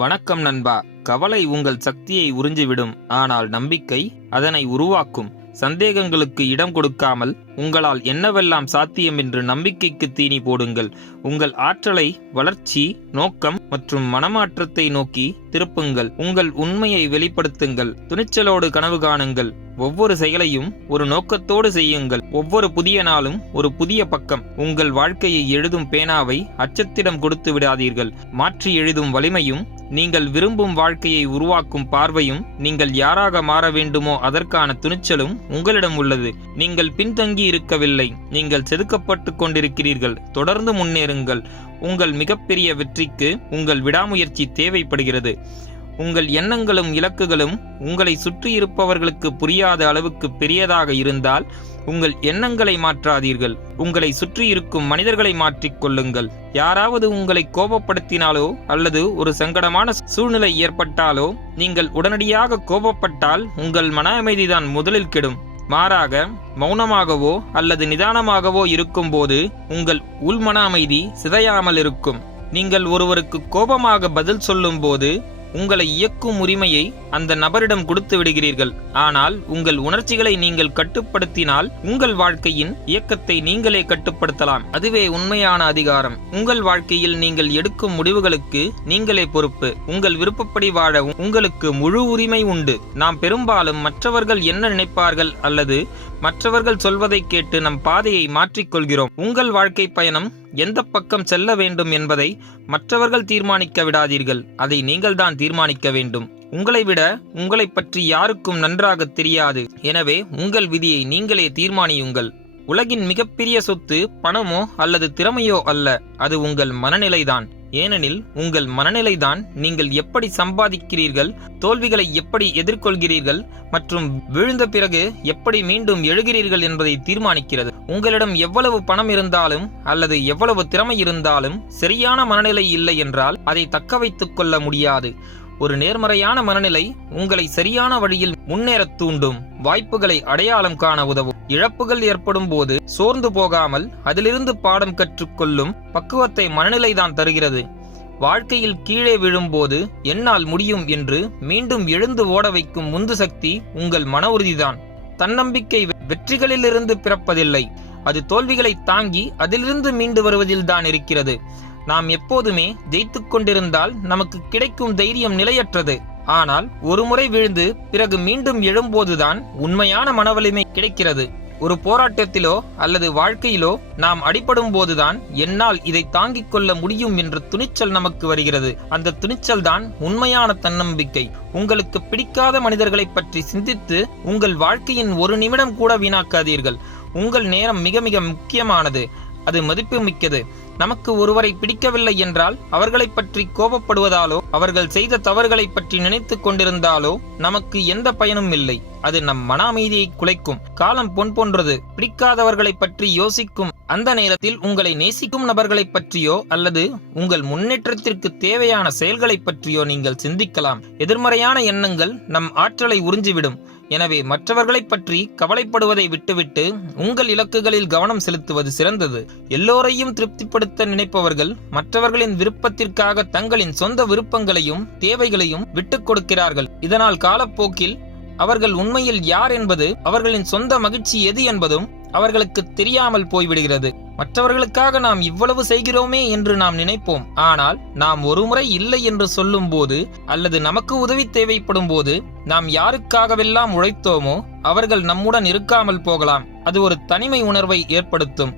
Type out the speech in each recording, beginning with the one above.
வணக்கம் நண்பா. கவலை உங்கள் சக்தியை உறிஞ்சிவிடும். ஆனால் நம்பிக்கை அதனை உருவாக்கும். சந்தேகங்களுக்கு இடம் கொடுக்காமல் உங்களால் என்னவெல்லாம் சாத்தியம் என்று நம்பிக்கைக்கு தீனி போடுங்கள். உங்கள் ஆற்றலை வளர்ச்சி நோக்கம் மற்றும் மனமாற்றத்தை நோக்கி திருப்புங்கள். உங்கள் உண்மையை வெளிப்படுத்துங்கள். துணிச்சலோடு கனவு காணுங்கள். ஒவ்வொரு செயலையும் ஒரு நோக்கத்தோடு செய்யுங்கள். ஒவ்வொரு புதிய நாளும் ஒரு புதிய பக்கம். உங்கள் வாழ்க்கையை எழுதும் பேனாவை அச்சத்திடம் கொடுத்து விடாதீர்கள். மாற்றி எழுதும் வலிமையும் நீங்கள் விரும்பும் வாழ்க்கையை உருவாக்கும் பார்வையும் நீங்கள் யாராக மாற வேண்டுமோ அதற்கான துணிச்சலும் உங்களிடம் உள்ளது. நீங்கள் பின்தங்கி இருக்கவில்லை. நீங்கள் செதுக்கப்பட்டு கொண்டிருக்கிறீர்கள். தொடர்ந்து முன்னேறுங்கள். உங்கள் மிகப்பெரிய வெற்றிக்கு உங்கள் விடாமுயற்சி தேவைப்படுகிறது. உங்கள் எண்ணங்களும் இலக்குகளும் உங்களை சுற்றி இருப்பவர்களுக்கு புரியாத அளவுக்கு பெரியதாக இருந்தால் உங்கள் எண்ணங்களை மாற்றாதீர்கள். உங்களை சுற்றி இருக்கும் மனிதர்களை மாற்றிக்கொள்ளுங்கள் யாராவது உங்களை கோபப்படுத்தினாலோ அல்லது ஒரு சங்கடமான சூழ்நிலை ஏற்பட்டாலோ நீங்கள் உடனடியாக கோபப்பட்டால் உங்கள் மன அமைதிதான் முதலில் கெடும். மாறாக மௌனமாகவோ அல்லது நிதானமாகவோ இருக்கும்போது உங்கள் உள்மன அமைதி சிதையாமல் இருக்கும். நீங்கள் ஒருவருக்கு கோபமாக பதில் சொல்லும்போது உங்களை இயக்கும் உரிமையை அந்த நபரிடம் கொடுத்து விடுகிறீர்கள். ஆனால் உங்கள் உணர்ச்சிகளை நீங்கள் கட்டுப்படுத்தினால் உங்கள் வாழ்க்கையின் இயக்கத்தை நீங்களே கட்டுப்படுத்தலாம். அதுவே உண்மையான அதிகாரம். உங்கள் வாழ்க்கையில் நீங்கள் எடுக்கும் முடிவுகளுக்கு நீங்களே பொறுப்பு. உங்கள் விருப்பப்படி வாழ உங்களுக்கு முழு உரிமை உண்டு. நாம் பெரும்பாலும் மற்றவர்கள் என்ன நினைப்பார்கள் அல்லது மற்றவர்கள் சொல்வதை கேட்டு நம் பாதையை மாற்றிக்கொள்கிறோம். உங்கள் வாழ்க்கை பயணம் எந்த பக்கம் செல்ல வேண்டும் என்பதை மற்றவர்கள் தீர்மானிக்க விடாதீர்கள். அதை நீங்கள்தான் தீர்மானிக்க வேண்டும். உங்களை விட உங்களை பற்றி யாருக்கும் நன்றாக தெரியாது. எனவே உங்கள் விதியை நீங்களே தீர்மானியுங்கள். உலகின் மிகப்பெரிய சொத்து பணமோ அல்லது திறமையோ அல்ல. அது உங்கள் மனநிலைதான். ஏனெனில் உங்கள் மனநிலைதான் நீங்கள் எப்படி சம்பாதிக்கிறீர்கள் தோல்விகளை எப்படி எதிர்கொள்கிறீர்கள் மற்றும் விழுந்த பிறகு எப்படி மீண்டும் எழுகிறீர்கள் என்பதை தீர்மானிக்கிறது. உங்களிடம் எவ்வளவு பணம் இருந்தாலும் அல்லது எவ்வளவு திறமை இருந்தாலும் சரியான மனநிலை இல்லை என்றால் அதை தக்க வைத்துக் கொள்ள முடியாது. ஒரு நேர்மறையான மனநிலை உங்களை சரியான வழியில் முன்னேறத் தூண்டும் வாய்ப்புகளை அடையாளம் காண உதவும். இழப்புகள் ஏற்படும் போது சோர்ந்து போகாமல் அதிலிருந்து பாடம் கற்றுக்கொள்ளும் பக்குவத்தை மனநிலைதான் தருகிறது. வாழ்க்கையில் கீழே விழும்போது என்னால் முடியும் என்று மீண்டும் எழுந்து ஓட வைக்கும் உந்து சக்தி உங்கள் மன உறுதிதான். தன்னம்பிக்கை வெற்றிகளிலிருந்து பிறப்பதில்லை. அது தோல்விகளை தாங்கி அதிலிருந்து மீண்டு வருவதில்தான் இருக்கிறது. நாம் எப்போதுமே ஜெயித்துக் கொண்டிருந்தால் நமக்கு கிடைக்கும் தைரியம் நிலையற்றது. ஆனால் ஒருமுறை விழுந்து பிறகு மீண்டும் எழும்போதுதான் உண்மையான மனவலிமை கிடைக்கிறது. ஒரு போராட்டத்திலோ அல்லது வாழ்க்கையிலோ நாம் அடிபடும் போதுதான் என்னால் இதை தாங்கிக் கொள்ள முடியும் என்ற துணிச்சல் நமக்கு வருகிறது. அந்த துணிச்சல் தான் உண்மையான தன்னம்பிக்கை. உங்களுக்கு பிடிக்காத மனிதர்களை பற்றி சிந்தித்து உங்கள் வாழ்க்கையின் ஒரு நிமிடம் கூட வீணாக்காதீர்கள். உங்கள் நேரம் மிக மிக முக்கியமானது. அது மதிப்பு மிக்கது. நமக்கு ஒருவரை பிடிக்கவில்லை என்றால் அவர்களை பற்றி கோபப்படுவதாலோ அவர்கள் செய்த தவறுகளை பற்றி நினைத்து கொண்டிருந்தாலோ நமக்கு எந்த பயனும் இல்லை. அது நம் மன அமைதியை குலைக்கும். காலம் பொன் போன்றது. பிடிக்காதவர்களை பற்றி யோசிக்கும். அந்த நேரத்தில் உங்களை நேசிக்கும் நபர்களை பற்றியோ அல்லது உங்கள் முன்னேற்றத்திற்கு தேவையான செயல்களை பற்றியோ நீங்கள் சிந்திக்கலாம். எதிர்மறையான எண்ணங்கள் நம் ஆற்றலை உறிஞ்சிவிடும். எனவே மற்றவர்களைப் பற்றி கவலைப்படுவதை விட்டுவிட்டு உங்கள் இலக்குகளில் கவனம் செலுத்துவது சிறந்தது. எல்லோரையும் திருப்திப்படுத்த நினைப்பவர்கள் மற்றவர்களின் விருப்பத்திற்காக தங்களின் சொந்த விருப்பங்களையும் தேவைகளையும் விட்டுக் கொடுக்கிறார்கள். இதனால் காலப்போக்கில் அவர்கள் உண்மையில் யார் என்பது அவர்களின் சொந்த மகிழ்ச்சி எது என்பதும் அவர்களுக்கு தெரியாமல் போய்விடுகிறது. மற்றவர்களுக்காக நாம் இவ்வளவு செய்கிறோமே என்று நாம் நினைப்போம். ஆனால் நாம் ஒருமுறை இல்லை என்று சொல்லும் போது அல்லது நமக்கு உதவி தேவைப்படும் போது நாம் யாருக்காகவெல்லாம் உழைத்தோமோ அவர்கள் நம்முடன் இருக்காமல் போகலாம். அது ஒரு தனிமை உணர்வை ஏற்படுத்தும்.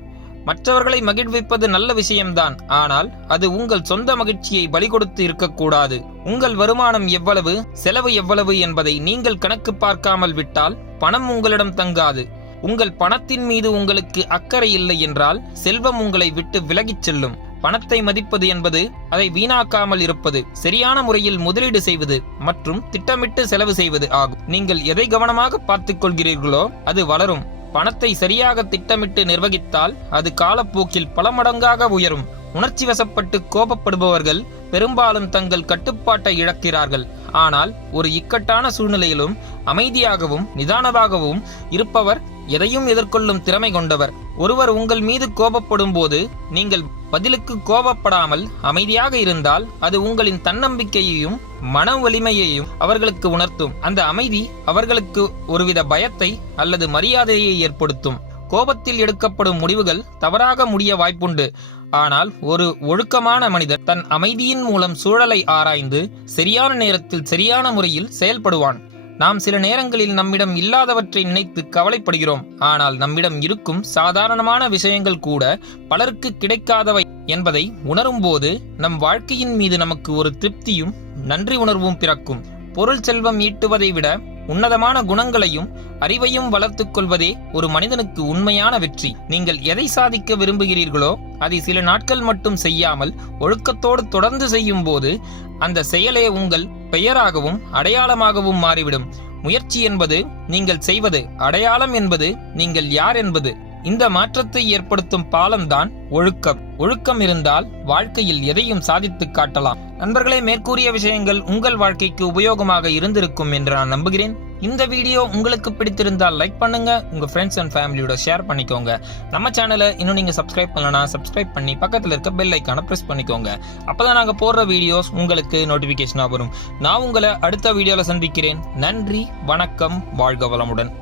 மற்றவர்களை மகிழ்விப்பது நல்ல விஷயம்தான். ஆனால் அது உங்கள் சொந்த மகிழ்ச்சியை பலி கொடுத்து இருக்கக்கூடாது. உங்கள் வருமானம் எவ்வளவு செலவு எவ்வளவு என்பதை நீங்கள் கணக்கு பார்க்காமல் விட்டால் பணம் உங்களிடம் தங்காது. உங்கள் பணத்தின் மீது உங்களுக்கு அக்கறை இல்லை என்றால் செல்வம் உங்களை விட்டு விலகிச் செல்லும். பணத்தை மதிப்பது என்பது அதை வீணாக்காமல் இருப்பது சரியான முறையில் முதலீடு செய்வது மற்றும் திட்டமிட்டு செலவு செய்வது ஆகும். நீங்கள் எதை கவனமாக பார்த்துக் கொள்கிறீர்களோ அது வளரும். பணத்தை சரியாக திட்டமிட்டு நிர்வகித்தால் அது காலப்போக்கில் பல மடங்காக உயரும். உணர்ச்சி வசப்பட்டு கோபப்படுபவர்கள் பெரும்பாலும் தங்கள் கட்டுப்பாட்டை இழக்கிறார்கள். ஆனால் ஒரு இக்கட்டான சூழ்நிலையிலும் அமைதியாகவும் நிதானமாகவும் இருப்பவர் எதையும் எதிர்கொள்ளும் திறமை கொண்டவர். ஒருவர் உங்கள் மீது கோபப்படும் போது நீங்கள் பதிலுக்கு கோபப்படாமல் அமைதியாக இருந்தால் அது உங்களின் தன்னம்பிக்கையையும் மன வலிமையையும் அவர்களுக்கு உணர்த்தும். அந்த அமைதி அவர்களுக்கு ஒருவித பயத்தை அல்லது மரியாதையை ஏற்படுத்தும். கோபத்தில் எடுக்கப்படும் முடிவுகள் தவறாக முடிய வாய்ப்புண்டு. ஆனால் ஒரு ஒழுக்கமான மனிதர் தன் அமைதியின் மூலம் சூழலை ஆராய்ந்து சரியான நேரத்தில் சரியான முறையில் செயல்படுவான். நாம் சில நேரங்களில் நம்மிடம் இல்லாதவற்றை நினைத்து கவலைப்படுகிறோம். ஆனால் நம்மிடம் இருக்கும் சாதாரணமான விஷயங்கள் கூட பலருக்கு கிடைக்காதவை என்பதை உணரும்போது நம் வாழ்க்கையின் மீது நமக்கு ஒரு திருப்தியும் நன்றி உணர்வும் பிறக்கும். பொருள் செல்வம் ஈட்டுவதை விட உன்னதமான குணங்களையும் அறிவையும் வளர்த்துக் கொள்வதே ஒரு மனிதனுக்கு உண்மையான வெற்றி. நீங்கள் எதை சாதிக்க விரும்புகிறீர்களோ அதை சில நாட்கள் மட்டும் செய்யாமல் ஒழுக்கத்தோடு தொடர்ந்து செய்யும் போது அந்த செயலே உங்கள் பெயராகவும் அடையாளமாகவும் மாறிவிடும். முயற்சி என்பது நீங்கள் செய்வது அடையாளம் என்பது நீங்கள் யார் என்பது. இந்த மாற்றத்தை ஏற்படுத்தும் பாலம்தான் ஒழுக்கம். ஒழுக்கம் இருந்தால் வாழ்க்கையில் எதையும் சாதித்து காட்டலாம். நண்பர்களே மேற்கூறிய விஷயங்கள் உங்கள் வாழ்க்கைக்கு உபயோகமாக இருந்திருக்கும் என்று நான் நம்புகிறேன். இந்த வீடியோ உங்களுக்கு பிடித்திருந்தால் லைக் பண்ணுங்க. உங்க ஃப்ரெண்ட்ஸ் அண்ட் ஃபேமிலியோட ஷேர் பண்ணிக்கோங்க. நம்ம சேனலை இன்னும் நீங்க சப்ஸ்கிரைப் பண்ணலனா சப்ஸ்கிரைப் பண்ணி பக்கத்துல இருக்க பெல் ஐக்கான பிரஸ் பண்ணிக்கோங்க. அப்பதான் நாங்க போடுற வீடியோஸ் உங்களுக்கு நோட்டிபிகேஷனா வரும். நான் உங்களை அடுத்த வீடியோல சந்திக்கிறேன். நன்றி வணக்கம் வாழ்க வளமுடன்.